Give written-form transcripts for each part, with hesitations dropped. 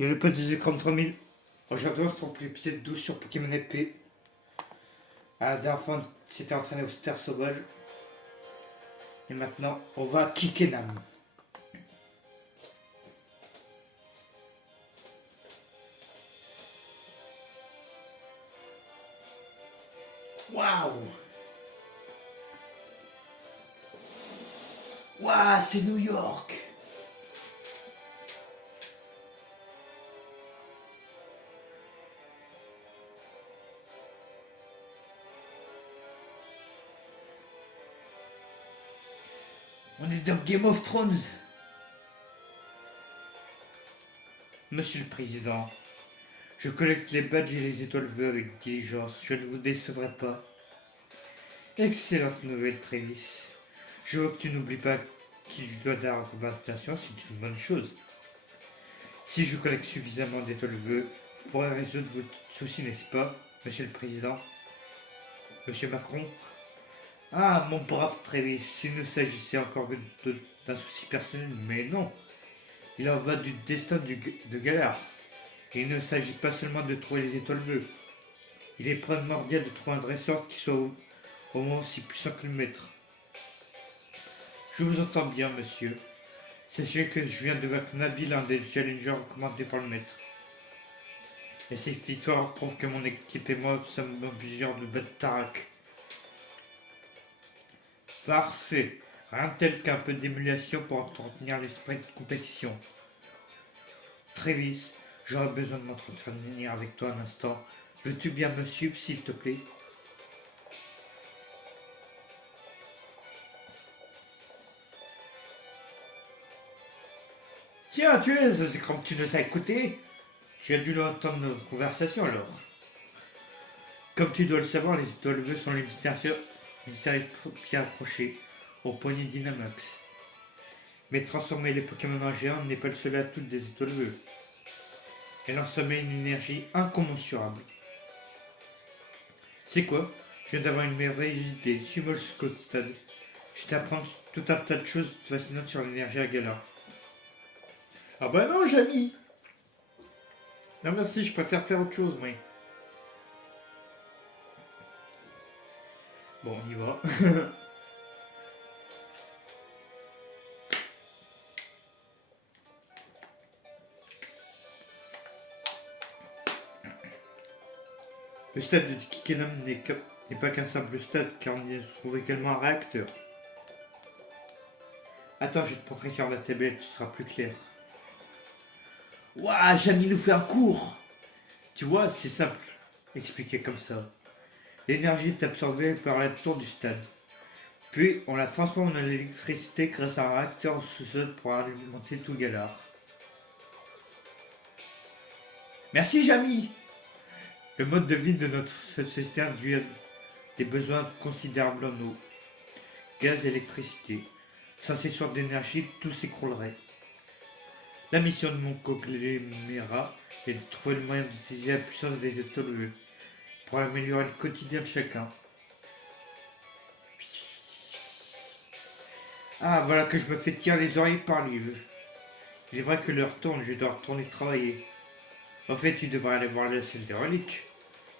Et le pote des écrans 3000. Aujourd'hui, on se retrouve pour l'épisode 12 sur Pokémon épée. À la dernière fois, on s'était entraîné au Terre Sauvage. Et maintenant, on va à Kikenam. Waouh! Waouh, c'est New York! On est dans Game of Thrones. Monsieur le Président, je collecte les badges et les étoiles vœux avec diligence. Je ne vous décevrai pas. Excellente nouvelle, Travis. Je vois que tu n'oublies pas qu'il doit de la recommandation, c'est une bonne chose. Si je collecte suffisamment d'étoiles vœux, vous pourrez résoudre votre souci, n'est-ce pas, Monsieur le Président? Monsieur Macron? Ah, mon brave Travis, s'il ne s'agissait encore que d'un souci personnel, mais non. Il en va du destin de Galar. Et il ne s'agit pas seulement de trouver les étoiles vœux. Il est primordial de trouver un dresseur qui soit au moins aussi puissant que le maître. Je vous entends bien, monsieur. Sachez que je viens de battre Nabil, un des challengers recommandés par le maître. Et cette victoire prouve que mon équipe et moi sommes en plusieurs de battre Tarak. Parfait. Rien de tel qu'un peu d'émulation pour entretenir l'esprit de compétition. Travis, j'aurais besoin de m'entretenir avec toi un instant. Veux-tu bien me suivre, s'il te plaît? Tiens, tu es, c'est comme tu nous as écouté. Tu as dû l'entendre notre conversation alors. Comme tu dois le savoir, les étoiles bleues sont les mystérieuses pierres accrochées au poignet Dynamax. Mais transformer les Pokémon en géants n'est pas le seul atout des étoiles bleues. Elle en sommet une énergie incommensurable. C'est quoi? Je viens d'avoir une merveilleuse idée. Suis-moi jusqu'au stade. Je t'apprends tout un tas de choses fascinantes sur l'énergie à Galar. Ah bah non, Jamy! Non merci, je préfère faire autre chose, moi. Bon, on y va. Le stade de Kikenam n'est pas qu'un simple stade, car on y trouve également un réacteur. Attends, je vais te montrer sur la tablette, tu seras plus clair. Ouah, Jamy nous fait un cours! Tu vois, c'est simple, expliqué comme ça. L'énergie est absorbée par la tour du stade. Puis, on la transforme en électricité grâce à un réacteur au sous-sol pour alimenter tout Galar. Merci, Jamy! Le mode de vie de notre société induit des besoins considérables en eau, gaz et électricité. Sans ces sources d'énergie, tout s'écroulerait. La mission de mon conglomérat est de trouver le moyen d'utiliser la puissance des étoiles pour améliorer le quotidien de chacun. Ah, voilà que je me fais tirer les oreilles par lui. Il est vrai que l'heure tourne, je dois retourner travailler. En fait, tu devrais aller voir la scène des reliques.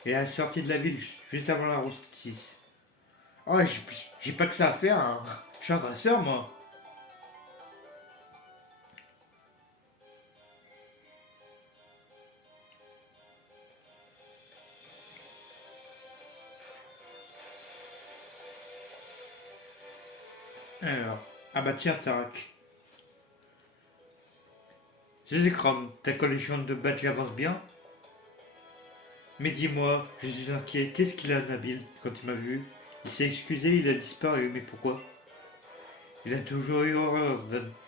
Et à la sortie de la ville, juste avant la route 6. Oh, j'ai pas que ça à faire, hein. Je suis un dresseur, moi. Alors, ah bah tiens, Tarak. Zézécrom, ta collection de badges avance bien? Mais dis-moi, je suis inquiet, qu'est-ce qu'il a, Nabil, quand il m'a vu? Il s'est excusé, il a disparu, mais pourquoi? Il a toujours eu horreur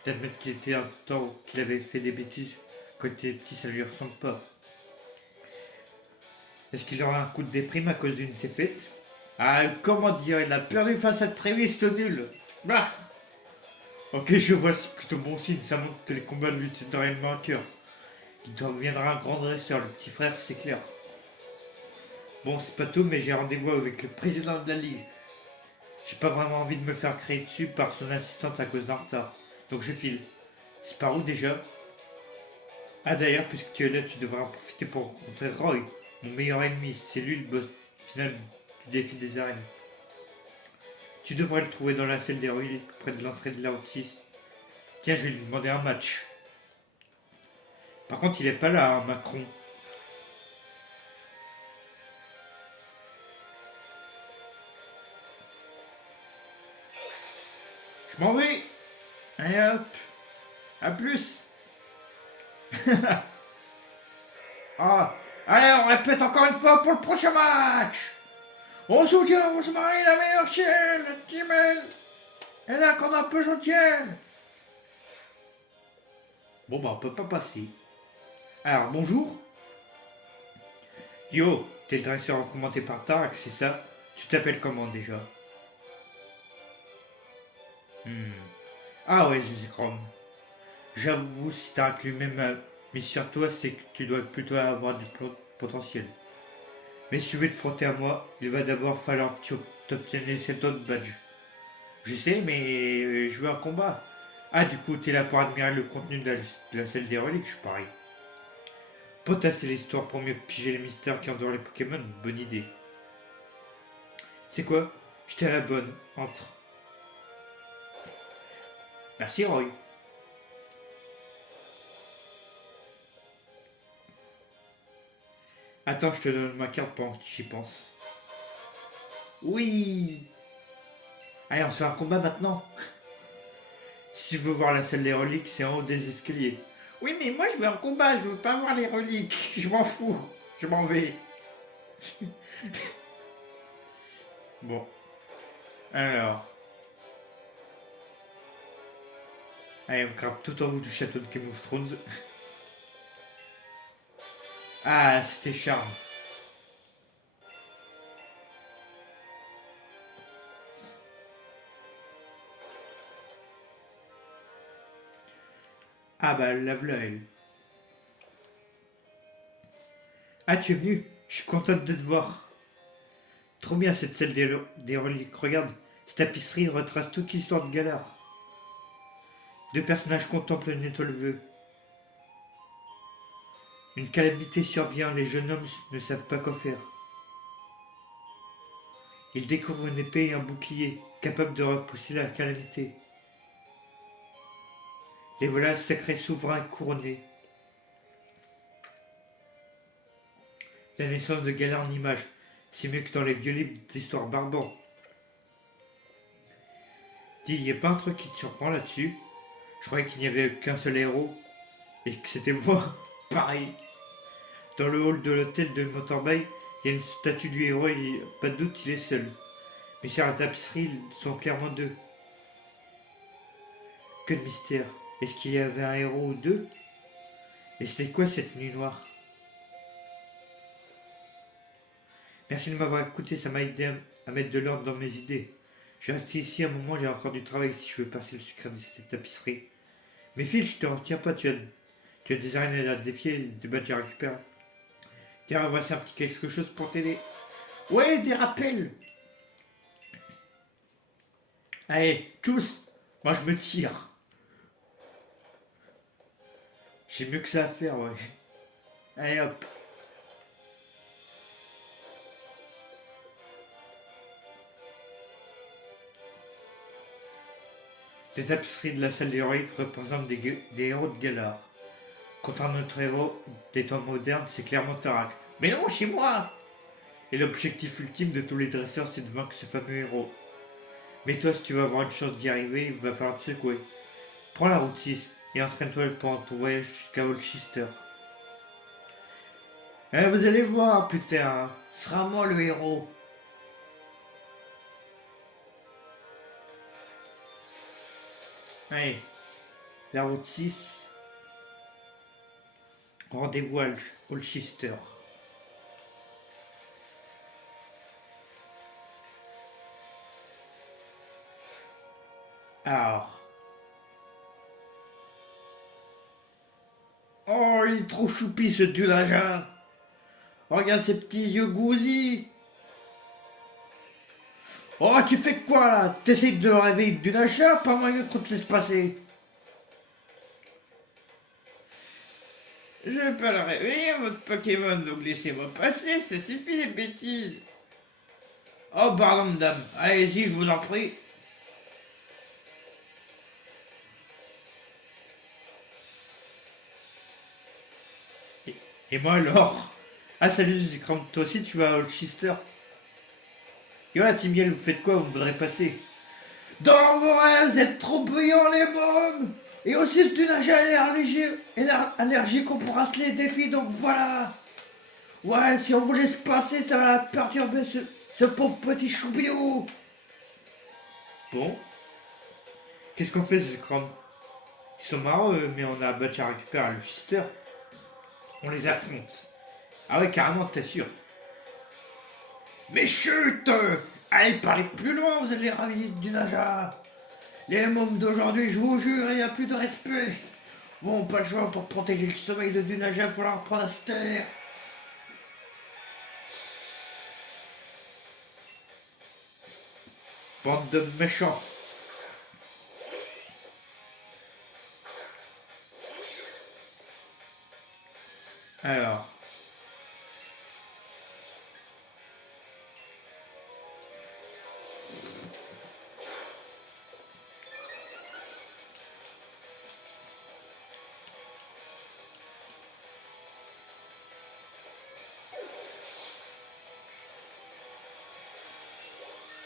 d'admettre qu'il était un temps qu'il avait fait des bêtises. Quand il était petit, ça lui ressemble pas. Est-ce qu'il aura un coup de déprime à cause d'une défaite? Ah, comment dire, il a perdu face à Travis, ce nul. Bah. Ok, je vois, c'est plutôt bon signe, ça montre que les combats lui tiennent réellement à cœur. Il deviendra un grand dresseur, le petit frère, c'est clair. Bon, c'est pas tout, mais j'ai rendez-vous avec le président de la ligue. J'ai pas vraiment envie de me faire crier dessus par son assistante à cause d'un retard. Donc je file. C'est par où déjà? Ah d'ailleurs, puisque tu es là, tu devras en profiter pour rencontrer Roy, mon meilleur ennemi. C'est lui le boss final du défi des arènes. Tu devrais le trouver dans la salle des reliques, près de l'entrée de la route 6. Tiens, je vais lui demander un match. Par contre, il est pas là, hein, Macron. Je m'en vais. Allez hop. À plus. Ah. Allez, on répète encore une fois pour le prochain match. On soutient Rosemary, la meilleure chienne. Timmel. Elle est encore un peu gentille. Bon bah on peut pas passer. Alors bonjour. Yo, t'es le dresseur recommandé par Tarek, c'est ça? Tu t'appelles comment déjà? Hmm. Ah ouais, je Chrome. J'avoue, si t'as inclus même mais sur toi, c'est que tu dois plutôt avoir du potentiel. Mais si tu veux te frotter à moi, il va d'abord falloir que tu obtiennes les 7 autres badges. Je sais, mais je veux un combat. Ah, du coup, t'es là pour admirer le contenu de la salle des reliques, je parie. Potasser l'histoire pour mieux piger les mystères qui endorent les Pokémon, bonne idée. C'est quoi? J'étais à la bonne. Entre. Merci, Roy. Attends, je te donne ma carte pendant que tu y penses. Oui. Allez, on se fait un combat maintenant. Si tu veux voir la salle des reliques, c'est en haut des escaliers. Oui, mais moi je veux un combat, je veux pas voir les reliques. Je m'en fous. Je m'en vais. Bon. Alors. Allez, on grimpe tout en haut du château de Game of Thrones. Ah, c'était charme. Ah bah, lave-la, elle. Ah, tu es venu. Je suis contente de te voir. Trop bien cette salle des reliques. Regarde, cette tapisserie retrace toute l'histoire de Galar. Deux personnages contemplent une étoile vœux. Une calamité survient, les jeunes hommes ne savent pas quoi faire. Ils découvrent une épée et un bouclier, capables de repousser la calamité. Les voilà sacrés souverains couronnés. La naissance de Galar en image, c'est mieux que dans les vieux livres d'histoire barbare. Dis, y a pas un truc qui te surprend là-dessus? Je croyais qu'il n'y avait qu'un seul héros, et que c'était moi. Pareil. Dans le hall de l'hôtel de Motorbay, il y a une statue du héros et pas de doute il est seul. Mais sur la tapisserie, ils sont clairement deux. Que de mystère. Est-ce qu'il y avait un héros ou deux? Et c'était quoi cette nuit noire? Merci de m'avoir écouté, ça m'a aidé à mettre de l'ordre dans mes idées. Je vais rester ici un moment, j'ai encore du travail si je veux passer le secret de cette tapisserie. Mais Phil, je te retiens pas, tu as des arènes à défier, des badges à récupérer. Tiens, voici un petit quelque chose pour t'aider. Ouais, des rappels. Allez, tous, moi je me tire. J'ai mieux que ça à faire, ouais. Allez hop. Les tapisseries de la salle héroïque représentent des héros de Galar. Contre un autre héros des temps modernes, c'est clairement Tarak. Mais non, chez moi. Et l'objectif ultime de tous les dresseurs, c'est de vaincre ce fameux héros. Mais toi, si tu veux avoir une chance d'y arriver, il va falloir te secouer. Prends la route 6 et entraîne-toi pendant ton voyage jusqu'à Holchester. Vous allez voir, putain, ce sera moi le héros. Allez, la route 6. Rendez-vous à Holchester. Alors. Oh, il est trop choupi ce Dulaja. Regarde ces petits yeux gousis. Oh, tu fais quoi là? T'essayes de réveiller Dulaja? Pas moyen qu'on te laisse passer. Je vais pas le réveiller, votre Pokémon, donc laissez-moi passer, ça suffit les bêtises. Oh, pardon, madame. Allez-y, je vous en prie. Et, et moi alors? Ah, salut, Zikram, toi aussi tu vas à Holchester? Et voilà, Timiel, vous faites quoi? Vous voudrez passer? Dans vos rêves, vous êtes trop bruyants, les mômes! Et aussi, c'est une allergique au bracelet des filles, donc voilà! Ouais, si on vous laisse passer, ça va perturber ce pauvre petit choubinou! Bon, qu'est-ce qu'on fait, Zikram? Ils sont marrants, mais on a un match à récupérer à Holchester. On les affronte. Ah ouais, carrément, t'es sûr? Mais chut! Allez, parlez plus loin, vous allez ravir du Naja! Les mômes d'aujourd'hui, je vous jure, il n'y a plus de respect! Bon, pas le choix pour protéger le sommeil de Dunaja, il va falloir prendre à se taire! Bande de méchants! Alors.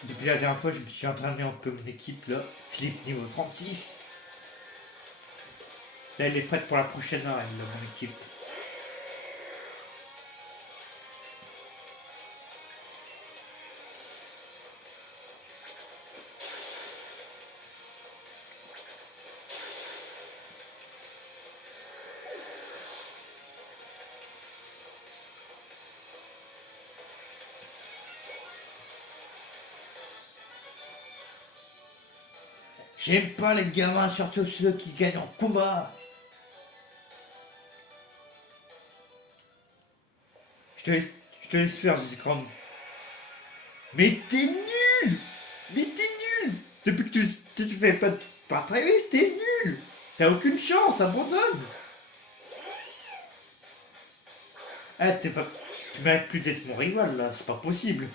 Depuis la dernière fois, je me suis entraîné un peu mon équipe là. Philippe niveau 36. Là, elle est prête pour la prochaine arène, là, mon équipe. J'aime pas les gamins, surtout ceux qui gagnent en combat. Je te laisse, je te laisse faire, Zikram. Mais t'es nul! Mais t'es nul! Depuis que tu fais pas très vite, t'es nul! T'as aucune chance, abandonne! Ah, t'es pas. Tu mérites plus d'être mon rival là, c'est pas possible.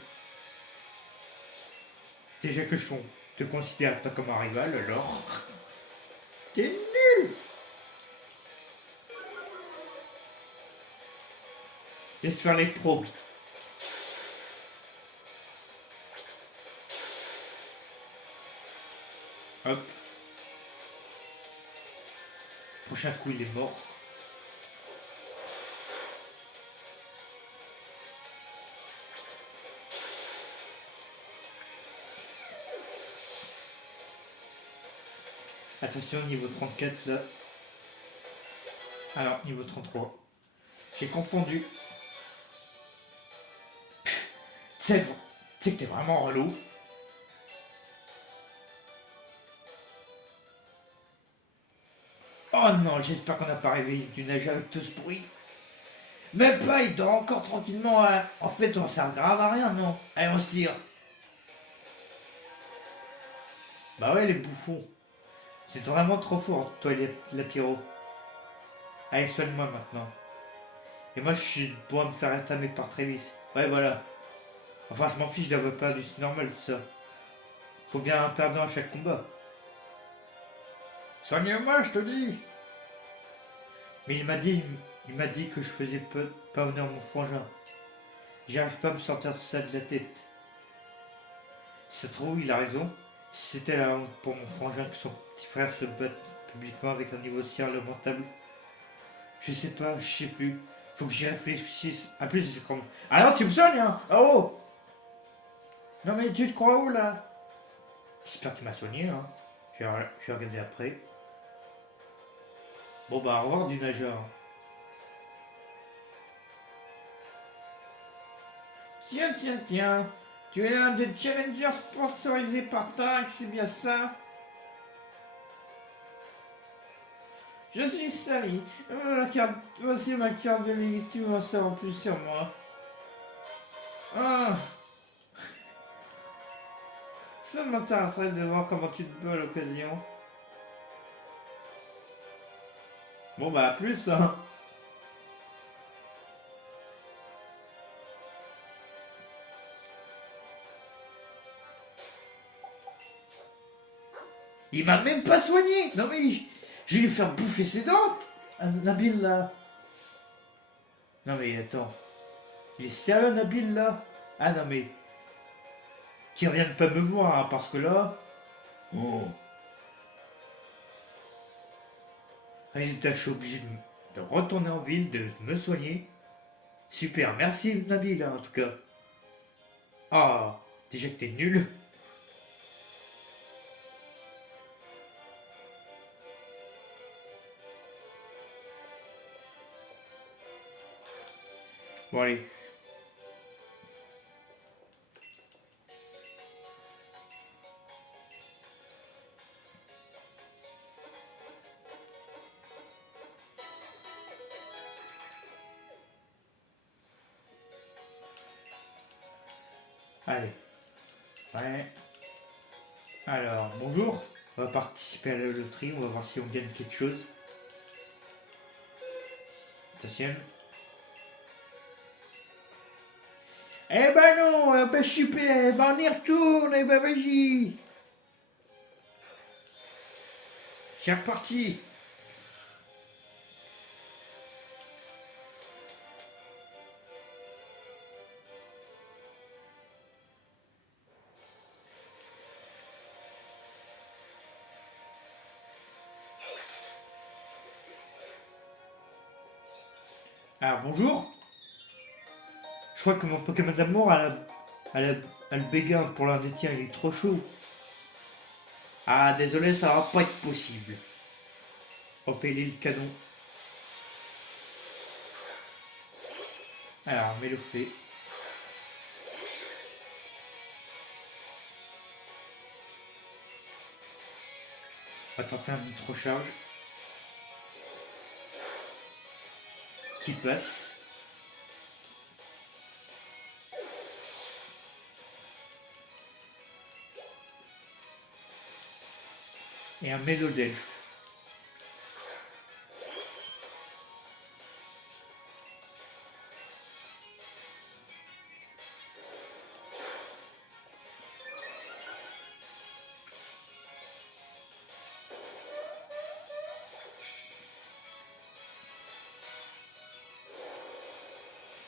Déjà que je te considère pas comme un rival, alors. T'es nul! Laisse faire les pros. Hop. Prochain coup, il est mort. Attention, niveau 34 là. Alors, niveau 33. J'ai confondu. Tu sais que t'es vraiment relou. Oh non, j'espère qu'on n'a pas réveillé du nage avec tout ce bruit. Même pas, il dort encore tranquillement. Hein. En fait, on sert grave à rien, non? Allez, on se tire. Bah ouais, les bouffons. C'est vraiment trop fort, toi, la pyro. Allez, soigne-moi maintenant. Et moi, je suis bon à me faire entamer par Travis. Ouais, voilà. Enfin, je m'en fiche d'avoir perdu, c'est normal tout ça. Faut bien un perdant à chaque combat. Soigne-moi, je te dis. Mais il m'a dit que je faisais pas honneur à mon frangin. J'arrive pas à me sortir ça de la tête. Si ça se trouve, il a raison. Si c'était la honte pour mon frangin que son petit frère se batte publiquement avec un niveau si lamentable. Je sais pas, je sais plus. Faut que j'y réfléchisse. En plus, c'est comme. Alors tu me soignes, hein? Oh! Non mais tu te crois où là? J'espère que tu m'as soigné, hein. Je vais regarder après. Bon bah au revoir du nageur. Tiens, tiens, tiens. Tu es un des challengers sponsorisés par Tarak, c'est bien ça? Je suis Sally. Voici ma carte de visite, tu veux en savoir plus sur moi. Ah, ça m'intéresserait de voir comment tu te bats à l'occasion. Bon bah à plus hein. Il m'a même pas soigné. Non mais je vais lui faire bouffer ses dents. Nabil là. Non mais attends. Il est sérieux Nabil là? Ah non mais. Qu'il revienne pas me voir hein, parce que là. Oh. Résultat, je suis obligé de retourner en ville, de me soigner. Super, merci Nabil hein, en tout cas. Ah, déjà que t'es nul. Bon allez. Allez. Ouais. Alors, bonjour. On va participer à la loterie, on va voir si on gagne quelque chose. Attention. Eh ben non, eh ben super, eh ben on y retourne, eh ben vas-y. C'est reparti. Alors bonjour. Je crois que mon Pokémon d'amour a le béguin pour l'un des tiens, il est trop chaud. Ah désolé, ça va pas être possible. Repeler le canon. Alors, mets le fait. On va tenter un micro-charge. Qui passe. Et un Mélodelph.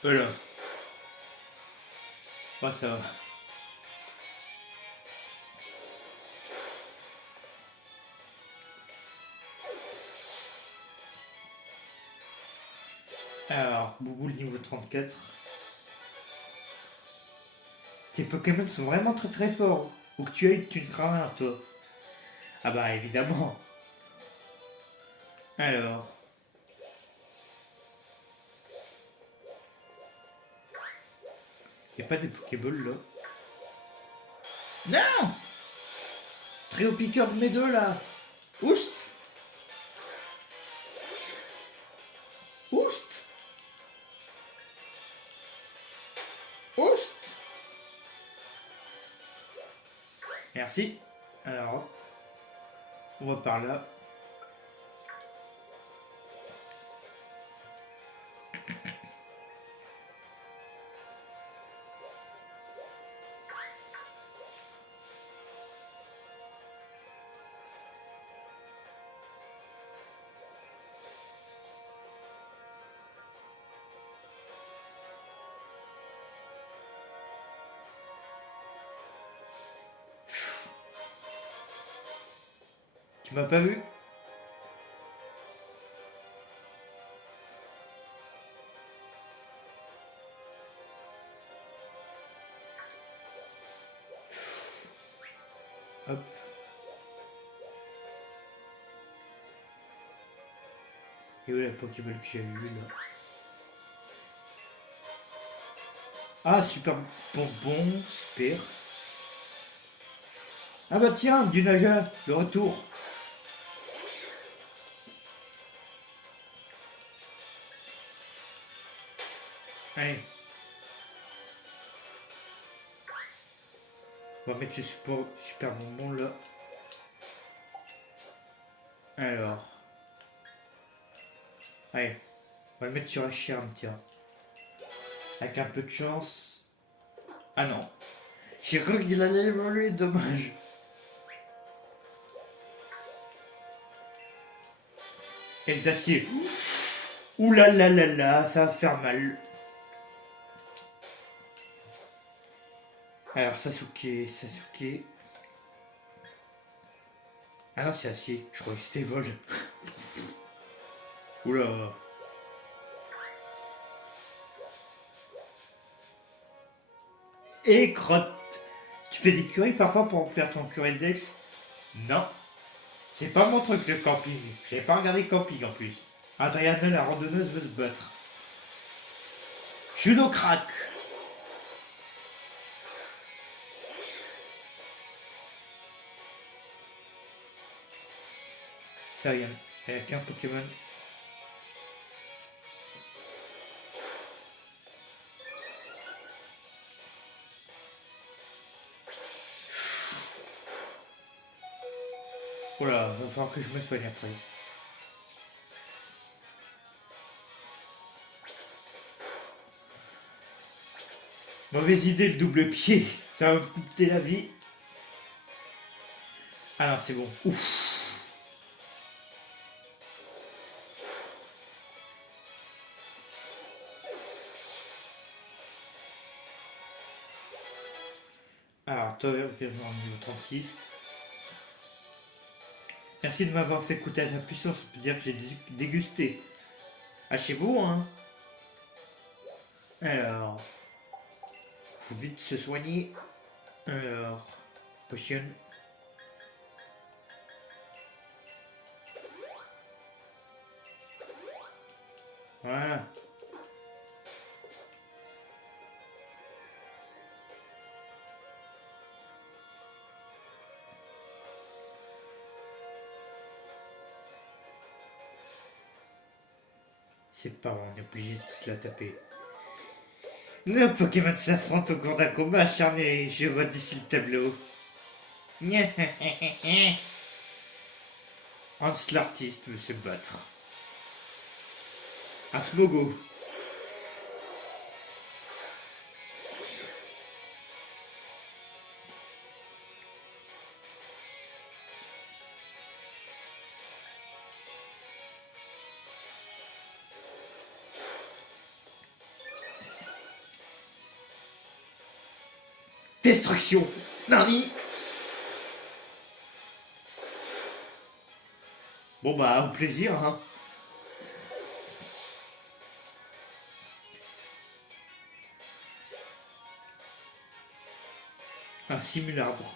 Voilà. Oh, ça va. Alors, Boubou le niveau 34. Tes Pokémon sont vraiment très très forts. Où que tu ailles, tu ne crains rien, toi. Ah bah évidemment. Alors. Y'a pas de Pokéball là. Non. Très au piqueur de mes deux là. Oust. Oust. Oust. Merci. Alors, on va par là. Tu m'as pas vu? Hop. Et où est la Pokéball que j'ai vue là? Ah, super bonbon, super. Ah bah tiens, du Naja, le retour. Allez. On va mettre le super bonbon là. Alors. Allez. On va le mettre sur la charme, tiens. Avec un peu de chance. Ah non. J'ai cru qu'il allait évoluer, dommage. Et le d'acier. Ouh là là là là, ça va faire mal. Alors, Sasuke. Ah non, c'est acier. Je croyais que c'était vol. Oula. Et crotte. Tu fais des curries parfois pour remplir ton curry de Dex? Non. C'est pas mon truc le camping. J'avais pas regardé camping en plus. Adriana la randonneuse veut se battre. Judo crack. Ça y est, il n'y a qu'un Pokémon. Voilà, va falloir que je me soigne après. Mauvaise idée le double pied. Ça va me coûter la vie. Ah non, c'est bon. Ouf. Alors, toi, niveau 36. Merci de m'avoir fait goûter à la puissance. On peut dire que j'ai dégusté. Ah, chez vous, hein. Alors, faut vite se soigner. Alors, potion. Voilà. C'est pas vrai, on est obligé de se la taper. Nos Pokémon s'affrontent au cours d'un combat acharné. Je vois d'ici le tableau. Hans l'artiste veut se battre. Un Smogo. Destruction. Nani. Bon bah, au plaisir, hein. Un simulabre.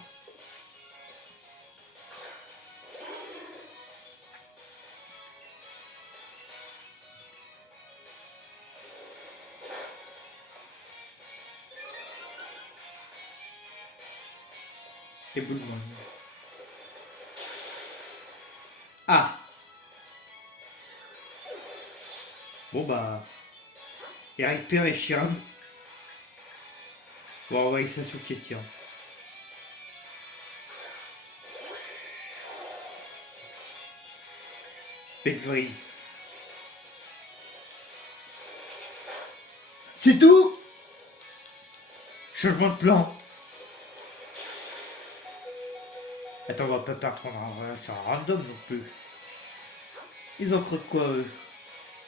Éboulement. Ah. Bon bah. Et Hyper et Shiram. Bon, on va avec Sasuke, tiens. Bedfree. C'est tout. Changement de plan. Attends, on va pas perdre sur un random non plus. Ils ont cru de quoi, eux?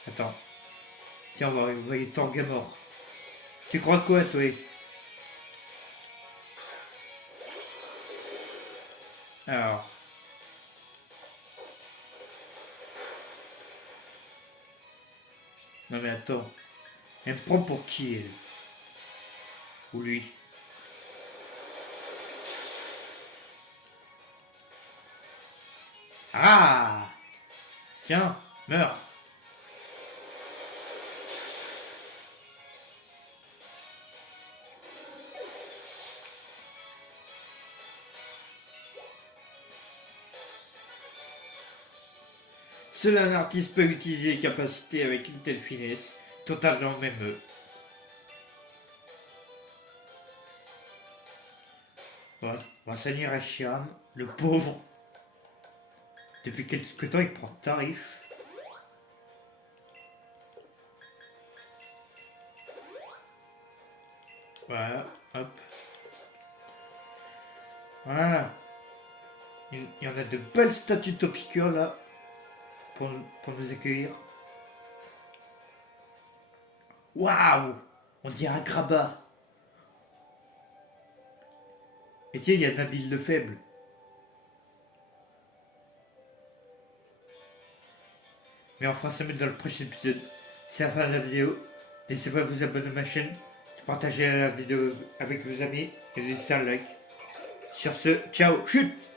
Attends. Tiens, on va envoyer Torgamor. Tu crois quoi, toi? Alors. Non mais attends. Elle me prend pour qui, elle? Ou lui? Ah. Tiens, meurs. Seul un artiste peut utiliser les capacités avec une telle finesse, totalement même eux. Ouais, on va salir à Shiram, le pauvre. Depuis quelque temps, il prend tarif. Voilà, hop. Voilà. Il y en a de belles statues Topiqueur là. pour nous accueillir. Waouh! On dirait un grabat. Et tiens, il y a Nabil le faible. Mais on fera ça dans le prochain épisode. C'est la fin de la vidéo. N'hésitez pas à vous abonner à ma chaîne, partager la vidéo avec vos amis et laisser un like. Sur ce, ciao, chut!